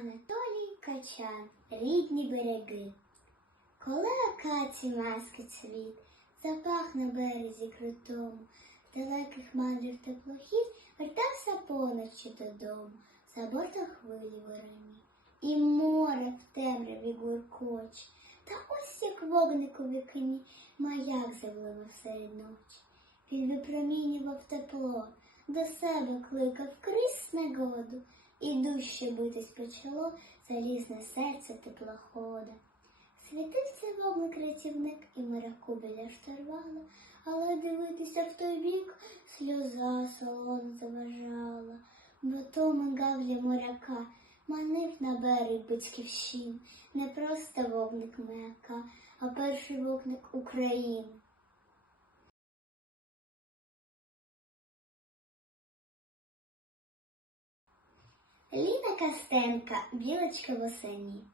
Анатолій Качан, рідні береги. Коли акації маски цвіт, запах на березі крутому, далеких мандрів теплохід вертався поночі додому, за бортом хвилі вороні. І море в темряві гуркоче, та ось як вогник у вікні, маяк заблимав серед ночі. Він випромінював тепло, до себе кликав крізь негоду, і дужче битись почало залізне серце теплохода. Світився вогник рятівник і моряку біля штурвала, але дивитися в той бік сльоза солоно заважала, бо то мигав для моряка, манив на берег батьківщин, не просто вогник маяка, а перший вогник України. Ліна Костенка, білочка в осені.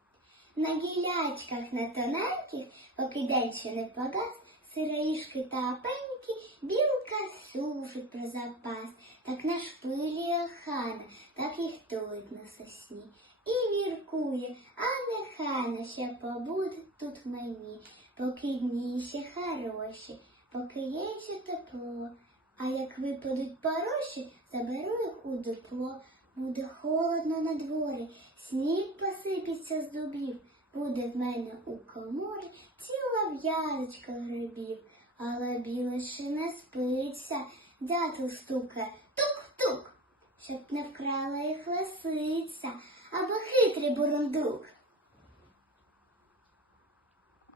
На гілячках на тоненьких, поки день ще не погас, сироїшки та опеньки білка сушить про запас, так нашпилює хана, так їх тулить на сосні. І віркує, а нехай ще побуде тут мені, поки дні ще хороші, поки є ще тепло. А як випадуть пороші, заберу їх у дупло. Буде холодно на дворі, сніг посипеться з дубів, буде в мене у коморі ціла в'язочка грибів, але біле ще не спиться, дятел стукає тук-тук, щоб не вкрала їх лисиця. Або хитрий бурундук.